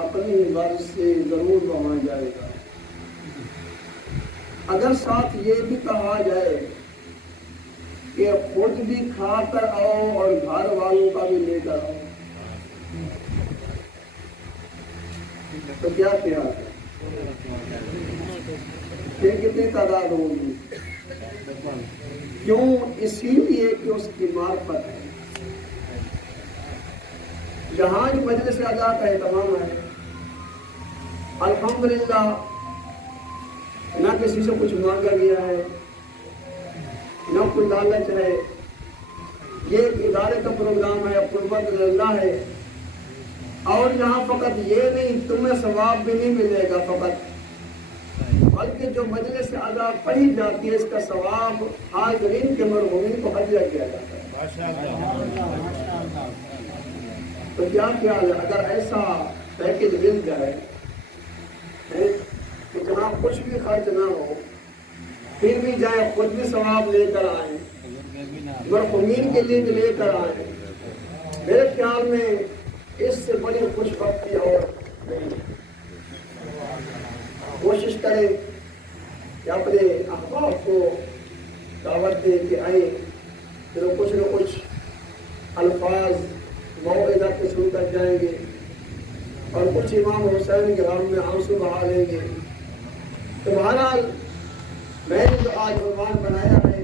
اپنی مرض سے ضرور وہاں جائے گا۔ اگر ساتھ یہ بھی کہا جائے کہ خود بھی کھا کر آؤ اور گھر والوں کا بھی لے کر آؤ، تو کیا خیال ہے؟ پھر کتنی تعداد ہوگی؟ کیوں؟ اسی لیے کہ اس کی معرفت ہے۔ یہاں جو مجلس ادا کا اہتمام ہے، الحمدللہ نہ کسی سے کچھ مانگا گیا ہے، نہ کوئی لالچ ہے۔ یہ ایک ادارے کا پروگرام ہے، قربت اللہ ہے، اور یہاں فقط یہ نہیں تمہیں ثواب بھی نہیں ملے گا فقط، بلکہ جو مجلس ادا پڑھی جاتی ہے اس کا ثواب حاضرین کے مرحومین کو ہدیہ کیا جاتا ہے۔ تو کیا خیال ہے اگر ایسا پیکج مل جائے کہ جہاں کچھ بھی خرچ نہ ہو، پھر بھی جائیں خود بھی ثواب لے کر آئیں، مرحومین کے لیے بھی لے کر آئیں، میرے خیال میں اس سے بڑی خوش بختی اور نہیں۔ کوشش کریں کہ اپنے احباب کو دعوت دے کے آئیں، پھر وہ کچھ نہ کچھ الفاظ موعظہ کے سن کر جائیں گے، اور کچھ امام حسین کے غم میں آنسو بہا لیں گے۔ تو بہرحال میں نے جو آج عنوان بنایا ہے،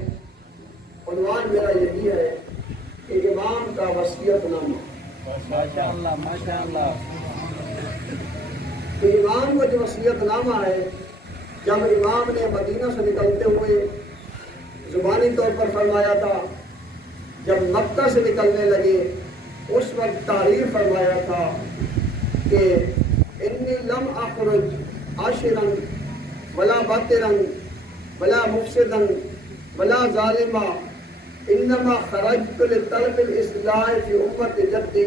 عنوان میرا یہی ہے کہ امام کا وصیت نامہ۔ ماشاءاللہ ماشاءاللہ۔ کہ امام کا جو وصیت نامہ ہے، جب امام نے مدینہ سے نکلتے ہوئے زبانی طور پر فرمایا تھا، جب مکہ سے نکلنے لگے اس وقت تعریف فرمایا تھا کہ انی لم اخرج عاشرا ولا باطرا ولا مفسدا ولا ظالما انما خرجت لطلب الاصلاح فی امت جدی۔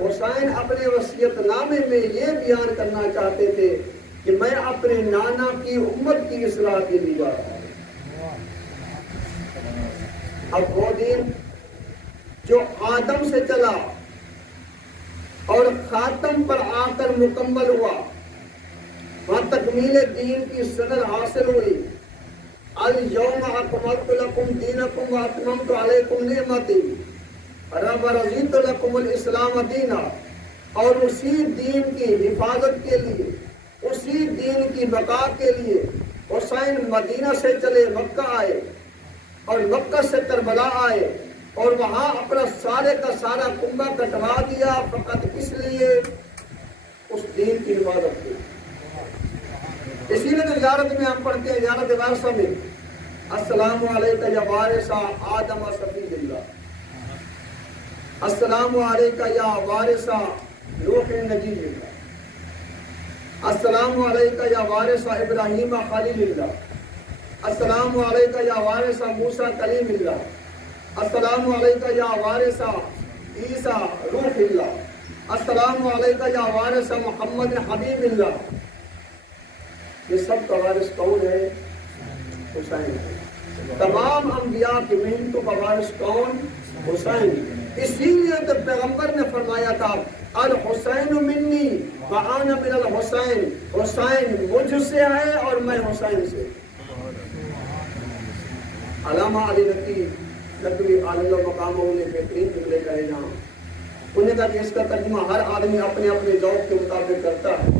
حسین اپنے وصیت نامے میں یہ بیان کرنا چاہتے تھے کہ میں اپنے نانا کی امت کی اصلاح کے لیے آ رہا ہوں۔ اب وہ دین جو آدم سے چلا اور خاتم پر آ کر مکمل ہوا، وہاں تکمیل دین کی سند حاصل ہوئی۔ الیوم اکملت لکم دینکم واتممت علیکم نعمتی ورضیت لکم الاسلام دینا۔ اور اسی دین کی حفاظت کے لیے، اسی دین کی بقا کے لیے حسین مدینہ سے چلے مکہ آئے، اور مکہ سے کربلا آئے، اور وہاں اپنا سارے کا سارا کنبہ کٹوا دیا، فقط اس لیے اس دین کی حفاظت کی۔ اسی لیے تو زیارت میں ہم پڑھتے ہیں، زیارت وارثہ میں، السلام علیکہ یا وارث آدم صفی اللہ، السلام علیکہ یا وارث نوح نجی اللہ، السلام علیکہ یا وارث ابراہیم خلیل اللہ، السلام علیکہ یا وارث موسیٰ کلیم اللہ، السلام علیکہ یا وارث عیسیٰ روح اللہ، السلام علیکہ یا وارث محمد حبیب اللہ۔ یہ سب کا وارث کون ہے؟ حسین ہے۔ تمام انبیاء کی محنتوں کا وارث کون؟ حسین۔ اسی لیے تو پیغمبر نے فرمایا تھا الحسین منی وانا من الحسین، حسین مجھ سے ہے اور میں حسین سے۔ علامہ علی ندوی علی مقامہ نے بہترین جملے کہے جہاں انہوں نے کہا کہ اس کا ترجمہ ہر آدمی اپنے اپنے ذوق کے مطابق کرتا ہے،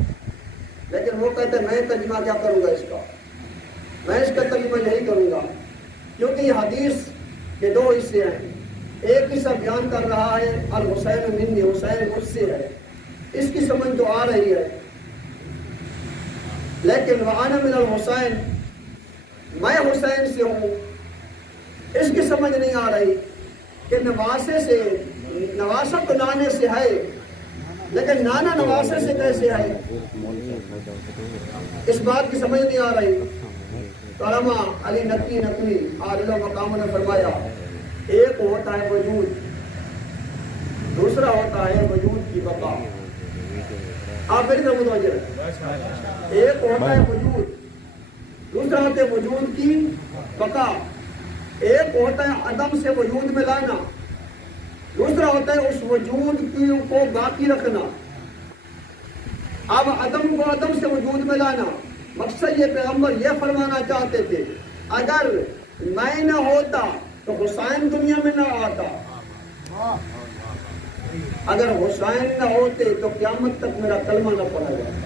لیکن وہ کہتے ہیں میں ترجمہ کیا کروں گا اس کا، میں اس کا ترجمہ یہی کروں گا، کیونکہ یہ حدیث کے دو حصے ہیں۔ ایک حصہ بیان کر رہا ہے الحسین منی، حسین مجھ سے ہے، اس کی سمجھ تو آ رہی ہے، لیکن وانا من الحسین، میں حسین سے ہوں، اس کی سمجھ نہیں آ رہی کہ نواسے سے، نواسہ تو نانے سے ہے لیکن نانا نواسے سے کیسے ہے، اس بات کی سمجھ نہیں آ رہی۔ تو علامہ علی ندوی عالیہ مقام نے فرمایا ایک ہوتا ہے وجود، دوسرا ہوتا ہے وجود کی بقا۔ آپ میری طرف متوجہ ہیں، ایک ہوتا ہے وجود، دوسرا ہوتا ہے وجود کی بقا۔ ایک ہوتا ہے عدم سے وجود میں لانا، دوسرا ہوتا ہے اس وجود کو باقی رکھنا۔ اب عدم کو عدم سے وجود میں لانا، مقصد یہ پیغمبر یہ فرمانا چاہتے تھے اگر میں نہ ہوتا تو حسین دنیا میں نہ آتا، اگر حسین نہ ہوتے تو قیامت تک میرا کلمہ نہ پڑھا جاتا،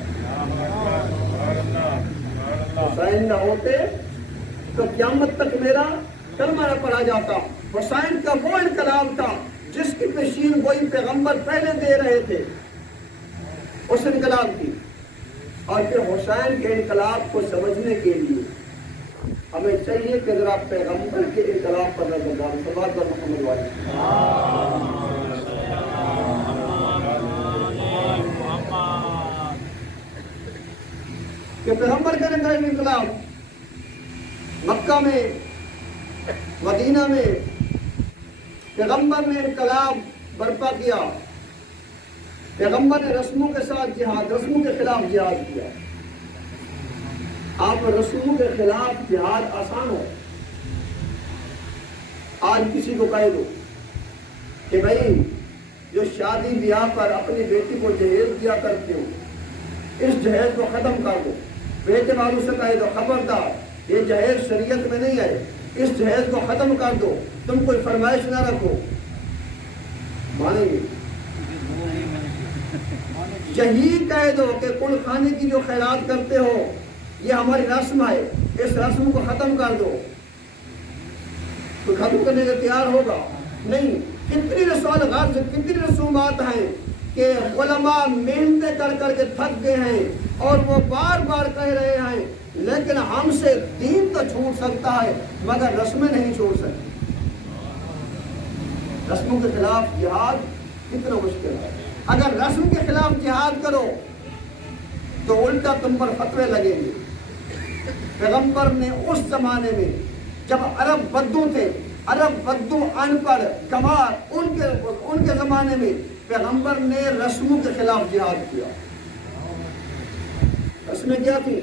حسین نہ ہوتے تو قیامت تک میرا کلمہ نہ پڑھا جاتا۔ حسین کا وہ انقلاب تھا جس کی پیشین گوئی پیغمبر پہلے دے رہے تھے، اس انقلاب کی۔ اور پھر حسین کے انقلاب کو سمجھنے کے لیے ہمیں چاہیے کہ ذرا پیغمبر کے انقلاب پر نظر ڈالیں۔ صلوات بر محمد والی کہ پیغمبر کا انقلاب مکہ میں، مدینہ میں پیغمبر نے انقلاب برپا کیا، پیغمبر نے رسموں کے ساتھ جہاد، رسموں کے خلاف جہاد کیا۔ آپ رسموں کے خلاف جہاد آسان ہے۔ آج کسی کو کہہ دو کہ بھائی جو شادی بیاہ پر اپنی بیٹی کو جہیز دیا کرتے ہو، اس جہیز کو ختم کر دو۔ بیٹے والوں سے کہہ دو خبردار یہ جہیز شریعت میں نہیں ہے، اس جہیز کو ختم کر دو، تم کوئی فرمائش نہ رکھو، مانیں گے؟ یہی کہہ دو کہ کل خانے کی جو خیرات کرتے ہو یہ ہماری رسم ہے، اس رسم کو ختم کر دو، تو ختم کرنے کے تیار ہوگا؟ نہیں۔ کتنی رسول غرض، کتنی رسومات ہیں کہ علماء محنتیں کر کر کے تھک گئے ہیں اور وہ بار بار کہہ رہے ہیں لیکن ہم سے دین تو چھوٹ سکتا ہے مگر رسمیں نہیں چھوٹ سکتی۔ رسموں کے خلاف جہاد کتنا مشکل ہے۔ اگر رسم کے خلاف جہاد کرو تو الٹا تم پر فتوے لگیں گے۔ پیغمبر نے اس زمانے میں جب عرب بدو تھے، عرب بدو ان پڑھ گمار، ان کے زمانے میں پیغمبر نے رسموں کے خلاف جہاد کیا۔ رسمیں کیا تھی؟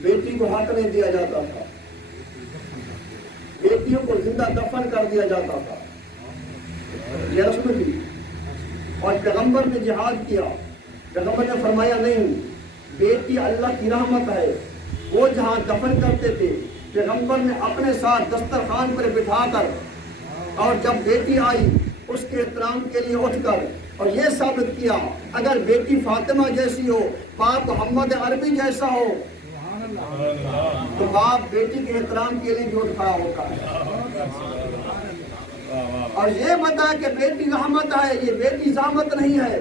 بیٹی کو ہاتھ نہیں دیا جاتا تھا، بیٹیوں کو زندہ دفن کر دیا جاتا تھا، یہ رسم تھی۔ اور پیغمبر نے جہاد کیا، پیغمبر نے فرمایا نہیں، بیٹی اللہ کی رحمت ہے۔ وہ جہاں دفن کرتے تھے پیغمبر نے اپنے ساتھ دسترخوان پر بٹھا کر، اور جب بیٹی آئی اس کے احترام کے لیے اٹھ کر اور یہ ثابت کیا اگر بیٹی فاطمہ جیسی ہو، باپ محمد عربی جیسا ہو تو باپ بیٹی کے احترام کے لیے بھی اٹھ کھڑا ہوتا ہے۔ اور یہ بتا کہ بیٹی رحمت ہے، یہ بیٹی زحمت نہیں ہے۔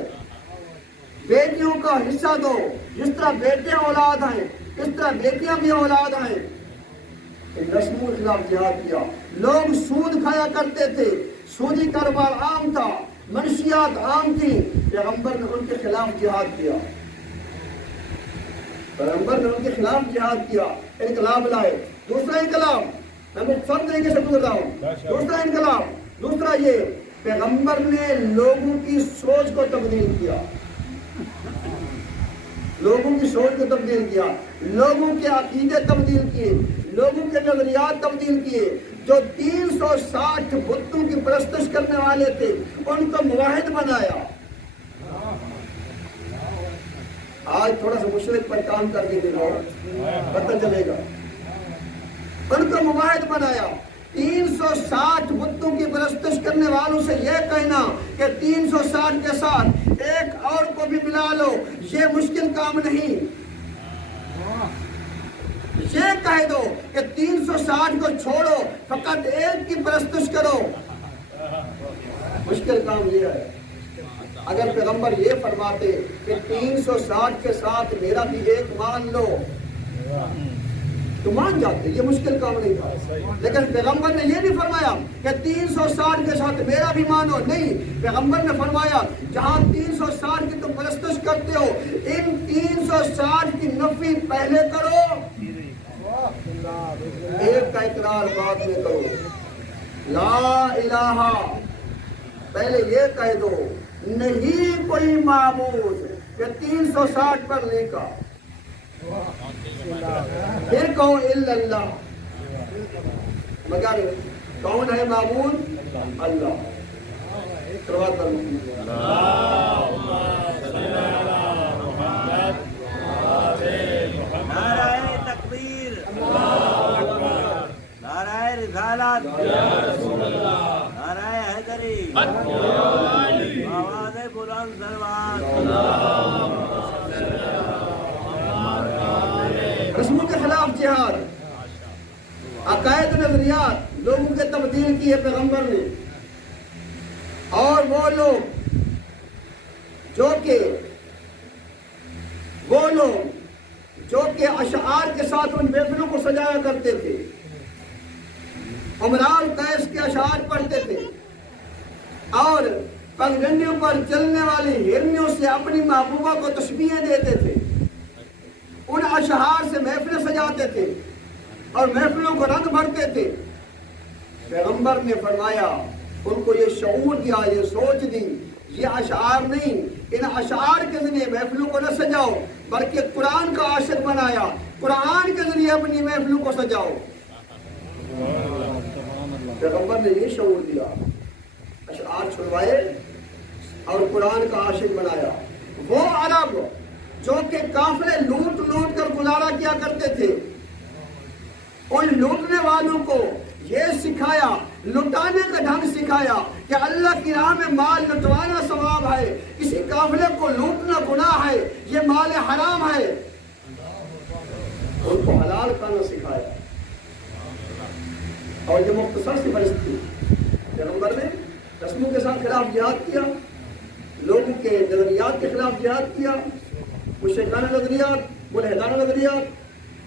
بیٹیوں کا حصہ دو، جس طرح بیٹے اولاد ہیں اس طرح بیٹیاں بھی اولاد ہیں۔ ان رسموں کے خلاف جہاد کیا۔ لوگ سود کھایا کرتے تھے، سودی کاروبار عام تھا، منشیات عام تھی، پیغمبر نے ان کے خلاف جہاد کیا، پیغمبر نے ان کے خلاف جہاد کیا، انقلاب لائے۔ دوسرا انقلاب میں مختصر طریقے سے گزر رہا ہوں، دوسرا انقلاب، دوسرا یہ پیغمبر نے لوگوں کی سوچ کو تبدیل کیا، لوگوں کی سوچ کو تبدیل کیا، لوگوں کے عقیدے تبدیل کیے، لوگوں کے نظریات تبدیل کیے۔ جو 360 بتوں کی پرستش کرنے والے تھے ان کو موحد بنایا۔ آج تھوڑا سا مشرک پر کام کر کے دیکھو، پتہ چلے گا۔ ان کو موحد بنایا۔ 360 بتوں کی پرستش کرنے والوں سے یہ کہنا کہ 360 کے ساتھ ایک اور کو بھی ملا لو، یہ مشکل کام نہیں۔ یہ کہہ دو کہ 360 کو چھوڑو، فقط ایک کی پرستش کرو، مشکل کام یہ ہے۔ اگر پیغمبر یہ فرماتے کہ 360 کے ساتھ میرا بھی ایک مان لو تو مان جاتے، یہ مشکل کام نہیں تھا۔ لیکن پیغمبر نے یہ نہیں فرمایا کہ 360 کے ساتھ میرا بھی مانو، نہیں، پیغمبر نے فرمایا جہاں 360 کی تم پرستش کرتے ہو ان 360 کی نفی پہلے کرو، ایک کا اقرار بعد میں کرو۔ لا الہ پہلے یہ کہہ دو نہیں کوئی معبود کہ 360 پر نہیں کہا، پھر کہو الا اللہ، مگر کون ہے معبود؟ اللہ۔ نعرہ حیدری آواز بلند سلوات رسموں کے خلاف جہاد، عقائد نظریات لوگوں کے تبدیل کی ہے پیغمبر نے، اور وہ لوگ جو کہ اشعار کے ساتھ ان محفلوں کو سجایا کرتے تھے، عمران قیس کے اشعار پڑھتے تھے اور پگڈنڈیوں پر چلنے والی ہرنیوں سے اپنی محبوبہ کو تشبیہیں دیتے تھے، ان اشعار سے محفلیں سجاتے تھے اور محفلوں کو رنگ بھرتے تھے۔ پیغمبر نے فرمایا، ان کو یہ شعور دیا، یہ سوچ دی، یہ اشعار نہیں، ان اشعار کے ذریعے محفلوں کو نہ سجاؤ بلکہ قرآن کا عاشق بنایا، قرآن کے ذریعے اپنی محفلوں کو سجاؤ۔ پیغمبر نے یہ شعور دیا، اشعار چھڑوائے اور قرآن کا عاشق بنایا۔ وہ عرب جو کہ قافلے لوٹ لوٹ کر گزارا کیا کرتے تھے، ان لوٹنے والوں کو یہ سکھایا، لٹانے کا ڈھنگ سکھایا کہ اللہ کی راہ میں مال لٹوانا ثواب ہے، کسی قافلے کو لوٹنا گناہ ہے، یہ مال حرام ہے۔ ان کو حلال کھانا سکھایا، اور یہ مختصر سی بحث تھی۔ پیغمبر نے رسموں کے ساتھ خلاف جہاد کیا، لوگوں کے نظریات کے خلاف جہاد کیا، مشرکانہ نظریات، ملحدانہ نظریات،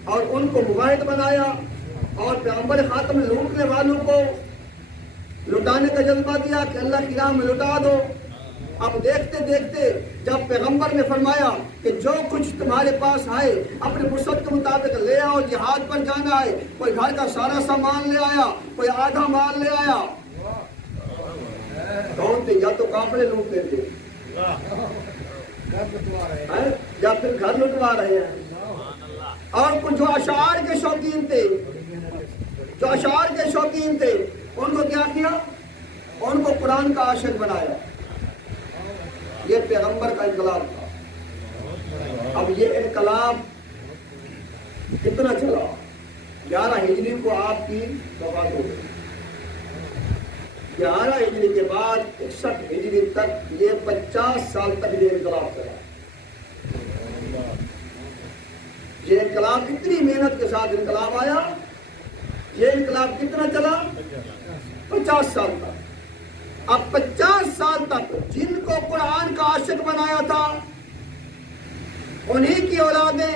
اور ان کو مباحث بنایا، اور پیغمبر خاتم نے لوٹنے والوں کو لٹانے کا جذبہ دیا کہ اللہ کی راہ میں لٹا دو۔ اب دیکھتے دیکھتے جب پیغمبر نے فرمایا کہ جو کچھ تمہارے پاس ہے اپنے وسعت کے مطابق لے آؤ، جہاد پر جانا ہے، کوئی گھر کا سارا سامان لے آیا، کوئی آدھا مال لے آیا۔ کون تھے؟ یا تو قافلے لوٹتے تھے یا پھر گھر لٹوا رہے ہیں۔ اور کچھ جو اشعار کے شوقین تھے، ان کو کیا کیا؟ ان کو قرآن کا عاشق بنایا۔ یہ پیغمبر کا انقلاب تھا۔ اب یہ انقلاب کتنا چلا؟ 11 ہجری کو آپ کی وفات ہو گئی۔ 11 ہجری کے بعد 61 ہجری تک یہ 50 سال تک یہ انقلاب چلا۔ یہ انقلاب اتنی محنت کے ساتھ انقلاب آیا، یہ انقلاب کتنا چلا؟ 50 سال تک۔ اب 50 سال تک جن کو قرآن کا عاشق بنایا تھا، انہی کی اولادیں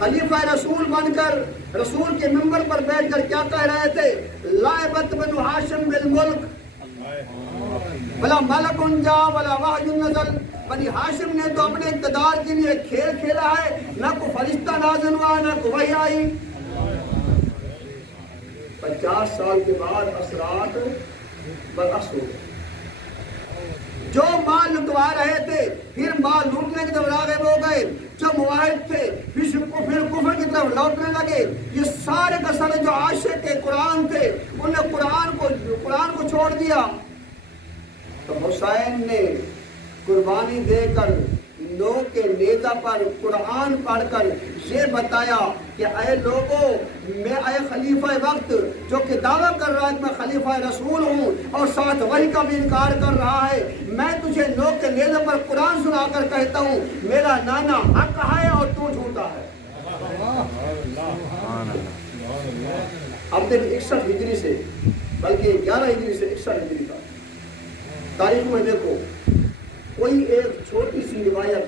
خلیفہ رسول بن کر رسول کے منبر پر بیٹھ کر کیا کہہ رہے تھے؟ لائبت بنو ہاشم بالملک بلا ملک جا ولا وحی نزل۔ بنی ہاشم نے تو اپنے اقتدار کے لیے کھیل کھیلا ہے، نہ کوئی فرشتہ نازل ہوا، نہ کوئی وحی آئی۔ 50 سال کے بعد اثرات برعکس ہو گئے۔ جو مال لٹوا رہے تھے پھر مال لوٹنے کی طرف راغب ہو گئے، جو موحد تھے پھر کفر کی طرف لوٹنے لگے۔ یہ سارے کا سارے جو عاشق قرآن تھے انہوں نے قرآن کو چھوڑ دیا۔ تو حسین نے قربانی دے کر نو کے نیزہ پر قرآن پڑھ کر یہ بتایا کہ اے لوگوں، اے خلیفہ وقت جو کہ دعویٰ کر رہا ہے کہ میں خلیفہ رسول ہوں اور ساتھ وحی کا بھی انکار کر رہا ہے، میں تجھے نو کے نیزے پر قرآن سنا کر کہتا ہوں میرا نانا حق ہے اور تو جھوٹا ہے۔ اب دیکھ 61 ہجری سے، بلکہ 11 ہجری سے 61 ہجری کا تاریخ میں دیکھو، کوئی ایک چھوٹی سی روایت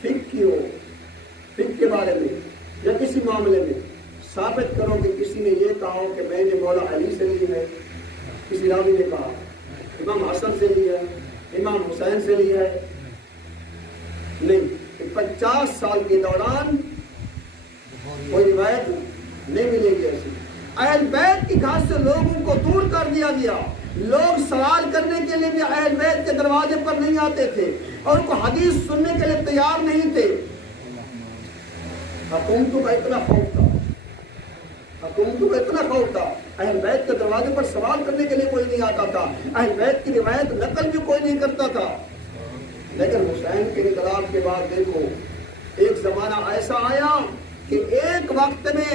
فقہ کی ہو، فقہ کے بارے میں یا کسی معاملے میں ثابت کرو کہ کسی نے یہ کہا ہو کہ میں نے مولا علی سے لی ہے، کسی راوی نے کہا امام حسن سے لی ہے، امام حسین سے لی ہے، نہیں۔ 50 سال کے دوران کوئی روایت نہیں ملے گی ایسی۔ اہل بیت کی گھاس سے لوگوں کو دور کر دیا گیا۔ لوگ سوال کرنے کے لیے بھی اہل بیت کے دروازے پر نہیں آتے تھے اور ان کو حدیث سننے کے لیے تیار نہیں تھے۔ حکومتوں کا اتنا خوف تھا، اہل بیت کے دروازے پر سوال کرنے کے لیے کوئی نہیں آتا تھا، اہل بیت کی روایت نقل بھی کوئی نہیں کرتا تھا۔ لیکن حسین کے انقلاب کے بعد دیکھو، ایک زمانہ ایسا آیا کہ ایک وقت میں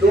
2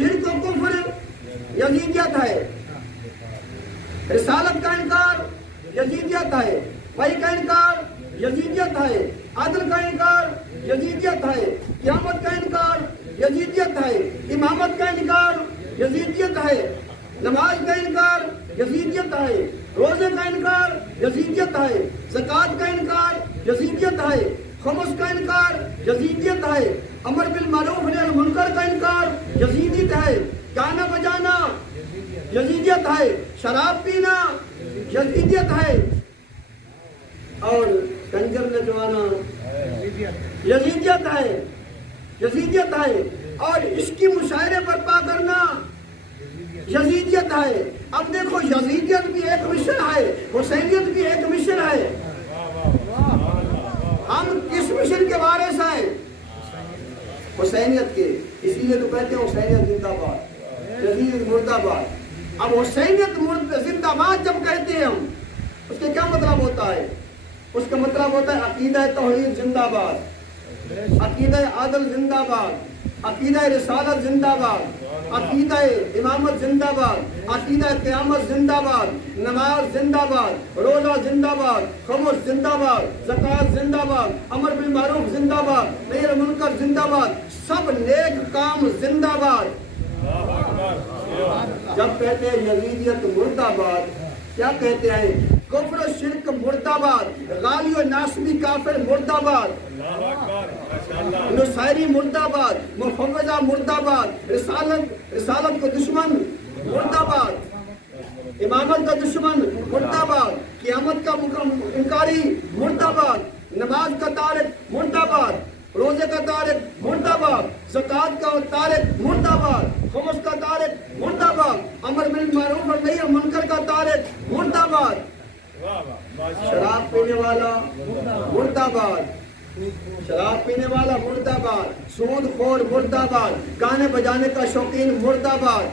شرک و کفر یزیدیت ہے، رسالت کا انکار یزیدیت ہے، وحی کا انکار یزیدیت ہے، عدل کا انکار یزیدیت ہے، قیامت کا انکار یزیدیت ہے، امامت کا انکار یزیدیت ہے، نماز کا انکار یزیدیت ہے، روزے کا انکار یزیدیت ہے، زکوٰۃ کا انکار یزیدیت ہے، خمس کا انکار یزیدیت ہے، امر بالمعروف نہی عن المنکر کا انکار یزیدیت ہے، گانا بجانا یزیدیت ہے، شراب پینا یزیدیت ہے، اور کنجر نچوانا یزیدیت ہے، یزیدیت ہے، اور اس کی مشاعرے برپا کرنا یزیدیت ہے۔ اب دیکھو یزیدیت بھی ایک مشن ہے، حسینیت بھی ایک مشن ہے۔ ہم کس مشن کے وارث ہیں؟ حسینیت کے، اسی لیے تو کہتے ہیں حسینیت زندہ باد، یزید مردہ باد۔ اب حسینیت زندہ باد جب کہتے ہیں ہم، اس کے کیا مطلب ہوتا ہے؟ اس کا مطلب ہوتا ہے عقیدہ توحید زندہ باد، عقیدہ عدل زندہ باد، عقیدہ رسالت زندہ باد، عقیدہ امامت زندہ باد، عقیدہ قیامت زندہ باد، نماز زندہ باد، روزہ زندہ باد، خمس زندہ باد، زکوٰۃ زندہ باد، امر بالمعروف زندہ باد، نہی عن المنکر زندہ باد، سب نیک کام زندہ باد۔ جب کہتے ہیں یزیدیت مردہ باد، کیا کہتے ہیں؟ کفر و شرک مردہ باد، غالی و ناسبی کافر مردہ باد، نصیری مردہ باد، مفوضہ مردہ باد، رسالت کو دشمن مردہ باد، امامت کا دشمن مردہ باد، قیامت کا انکاری مردہ باد، نماز کا تارک مردہ باد، روزے کا تارک مردہ باد، زکوٰۃ کا تارک مردہ باد، خمس کا تارک مردہ باد، امر بالمعروف اور نہی عن المنکر کا تارک مردہ باد، شراب پینے والا مردہ باد، شراب پینے والا مردہ باد، سود خور مردہ باد، گانے بجانے کا شوقین مردہ باد،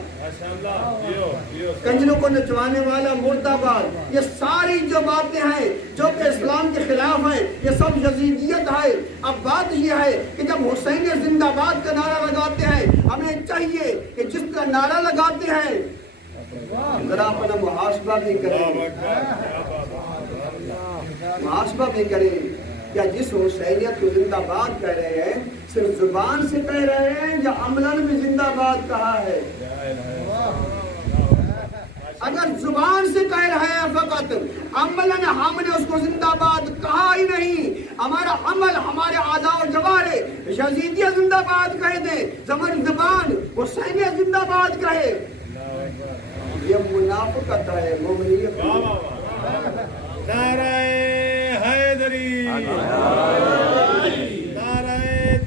کنجروں کو نچوانے والا مردہ باد۔ یہ ساری جو باتیں ہیں جو کہ اسلام کے خلاف ہیں، یہ سب یزیدیت ہے۔ اب بات یہ ہے کہ جب حسین زندہ باد کا نعرہ لگاتے ہیں، ہمیں چاہیے کہ جس کا نعرہ لگاتے ہیں ذرا اپنا محاسبہ بھی کریں، محاسبہ بھی کریں، کیا جس حسینیت کو زندہ باد کہہ رہے ہیں صرف زبان سے کہہ رہے ہیں یا عملاً بھی زندہ باد کہا ہے؟ اگر زبان سے کہہ رہے ہیں فقط، عملاً ہم نے اس کو زندہ باد کہا ہی نہیں، ہمارا عمل، ہمارے اعضاء و جوارے یزیدیت زندہ باد کہہ دیں، زبان حسینیت زندہ باد کہے، یہ منافقت ہے، مومنیت نہیں۔ نعرہ حیدری، نعرہ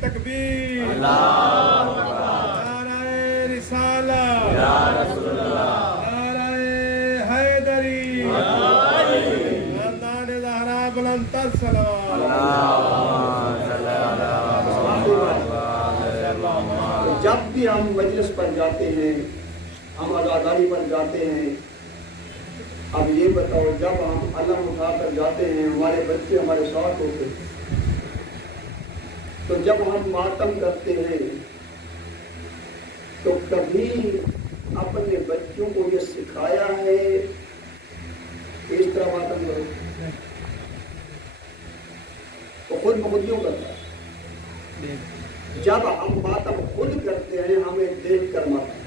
تکبیر، نعرہ رسالت، نعرہ حیدری، خاندان زہرا بلند تر صلوات۔ جب بھی ہم مجلس پر جاتے ہیں، ہم عزاداری پر جاتے ہیں، اب یہ بتاؤ جب ہم علم اٹھا کر جاتے ہیں، ہمارے بچے ہمارے ساتھ ہوتے ہیں، تو جب ہم ماتم کرتے ہیں تو کبھی اپنے بچوں کو یہ سکھایا ہے کہ اس طرح ماتم کرو؟ تو خود بخود کیوں کرتا ہے؟ جب ہم ماتم خود کرتے ہیں ہمیں دیکھ کر ماتم،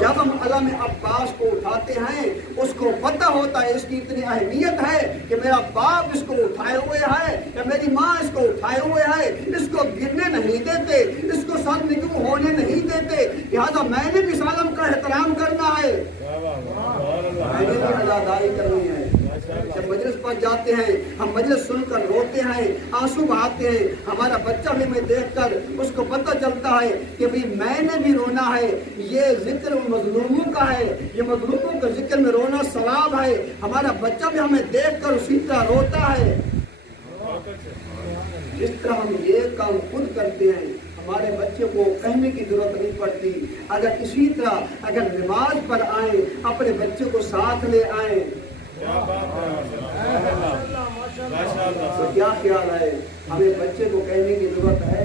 جب ہم علم عباس کو اٹھاتے ہیں اس کو پتہ ہوتا ہے اس کی اتنی اہمیت ہے کہ میرا باپ اس کو اٹھائے ہوئے ہے یا میری ماں اس کو اٹھائے ہوئے ہے، اس کو گرنے نہیں دیتے، اس کو سر نگو ہونے نہیں دیتے، لہذا میں نے بھی اس علم کا احترام کرنا ہے، میں نے بھی عزاداری کرنی ہے۔ جب مجلس پر جاتے ہیں ہم مجلس سن کر روتے ہیں، آنسو بہاتے ہیں، ہمارا بچہ بھی ہمیں دیکھ کر اس کو پتہ چلتا ہے کہ بھی میں نے بھی رونا ہے، یہ ذکر مظلوموں کا ہے، یہ مظلوموں کے ذکر میں رونا ثواب ہے، ہمارا بچہ بھی ہمیں دیکھ کر اسی طرح روتا ہے۔ جس طرح ہم یہ کام خود کرتے ہیں ہمارے بچے کو کہنے کی ضرورت نہیں پڑتی، اگر اسی طرح اگر نماز پر آئیں اپنے بچے کو ساتھ لے آئیں تو کیا خیال ہے؟ ہمیں بچے کو کہنے کی ضرورت ہے؟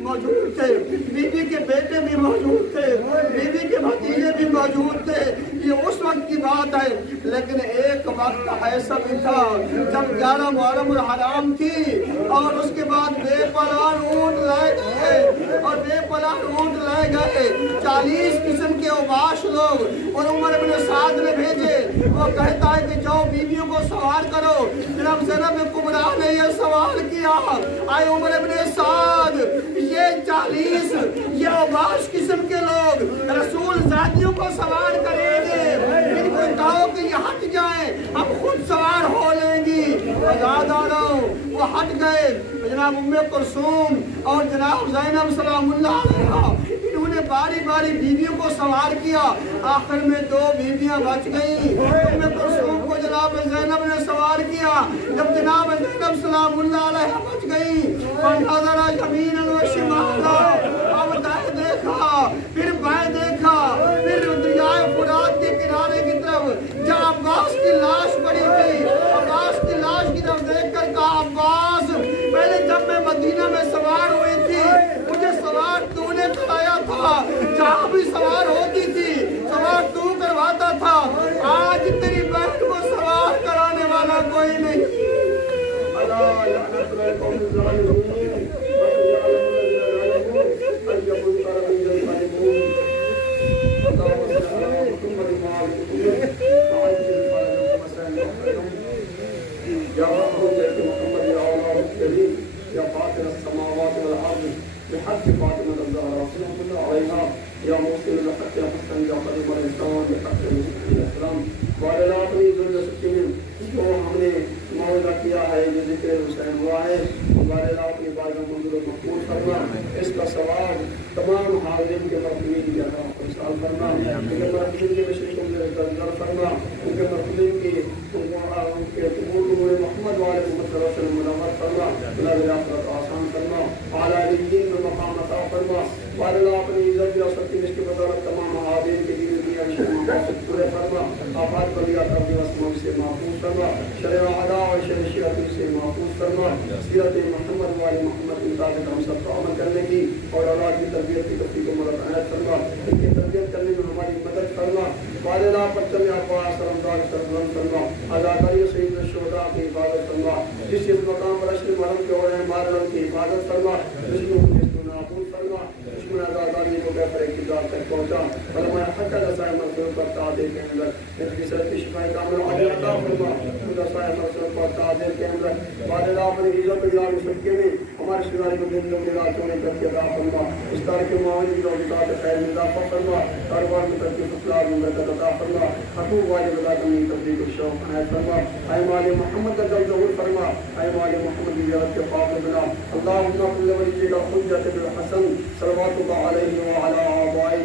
موجود تھے, بیوی کے بیٹے بھی موجود تھے, بیوی کے بھتیجے بھی موجود تھے. یہ اس وقت کی بات ہے. لیکن ایک وقت ایسا بھی تھا جب 11 محرم الحرام تھی اور اس کے بعد بے پناہ اونٹ لائے گئے اور بے پناہ اونٹ لائے گئے. 40 قسم کے اوباش لوگ اور عمر ابن سعد نے بھیجے. وہ کہتا ہے کہ جاؤ بیویوں کو سوار کرو. جناب زینب کبریٰ نے یہ سوال کیا, آئے عمر ابن سعد یہ 40 یہ اوباش قسم کے لوگ رسول زادیوں کو سوار کریں گے, ان کو کہو کہ یہ ہٹ جائیں, اب خود سوار ہو لیں گی. یاد آ رہا ہوں وہ ہٹ گئے. جناب ام کلثوم اور جناب زینب سلام اللہ علیہا انہوں نے باری باری بیویوں کو سوار کیا. آخر میں 2 بیویاں بچ گئیں. ام کلثوم کو جناب زینب نے سوار کیا. جب جناب زینب سلام اللہ علیہا بچ گئیں فنظر یمینا و شمالا, اب دائیں دیکھا پھر بائیں دیکھا, پھر دریائے فرات کے کنارے کی طرف جہاں عباس کی لاش پڑی تھی, عباس کی لاش کی طرف دیکھ کر کہا عباس پہلے جب میں مدینہ میں سوار ہوئی تھی مجھے سوار تو نے کرایا تھا, جہاں بھی سوار ہوتی تھی سوار تو کرواتا تھا. آج تیری بہن کو سوار کرانے والا کوئی نہیں. اللہ لعنت علیکم الظالمین يا فاطر السماوات والارض بحق فاطمه الزهراء سلام الله عليها يا موصل الحق يا حسن يا قديم الانسان بحق الاسلام وعلى الاخرين ذل سكين جو ہم نے معاہدہ کیا ہے یہ ذکر حسین ہوا ہے. ہمارے اللہ اپنی بات منظور و مقبول فرما. اس کا ثواب تمام حاضرین کے مرحومین کی عطا فرما فرما. ان کے مرحومین کے مشرق میں درگزر فرما. ان کے مرحومین کی ان کے امور محمد والے محمد صلی اللہ علیہ وسلم مرحمت فرما. اللہ کے آخرت آسان فرما. اعلیٰ دین میں مقام عطا فرما. ہمارے اللہ اپنی عزت یا سختی اس کی بدولت تمام حاضرین کے دین دنیا مقاصد پورے فرما. آفات بلیا قبل وسمم سے محفوظ فرما. شرع اعدا اور شرع شیعتی سے محفوظ فرما. سیرت محمد والے محمد کی مطابق ہم سب کو عمل کرنے کی اور اولاد کی تربیت کی توفیق و مدد عنایت فرما. ان کی تربیت کرنے میں ہماری مدد فرما. والدہ پر چلے عباس رمضان سلم فرما. اداکاری سید الشہداء کی حفاظت فرما. جس اس مقام پر اشر مرم کے اور مارلم کی حفاظت فرما. نابود فرما. دشمن اداکاری کو بے پر اقتدار تک پہنچا. علماء حق رسائے مرسول پر تعدیل کے اندر ان کی صحت کی شفاء کامل عاجل عطا فرما. رسائے مرسول پر تعدیل کے اندر والدہ اپنی عزت اجلال صدقے میں ہمارے شکاری کو دن دن رات ہونے کر کے عطا فرما. اس طرح کے معاون کی توفیقات خیر میں اضافہ فرما. کاروبار میں ترقی فصلات میں برکت عطا فرما. حقوق واجب ادا کرنے کی توفیق و شوق عنایت فرما. اے مال محمد کا جل ظہور فرما. اے مال محمد کی زیارت کے پاک بنا. اللہم کل ولی کا حجت بالحسن صلوات اللہ علیہ وعلی آبائہ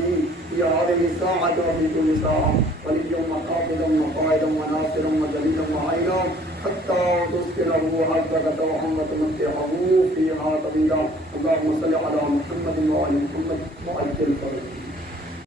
فی هذه الساعة وفي كل ساعة وليا وحافظا وقائدا وناصرا ودليلا وعينا حتى تسكنه أرضك طوعا وتمتعه فيها طويلا. اللهم صل على محمد وعلى محمد وعجل فرجه.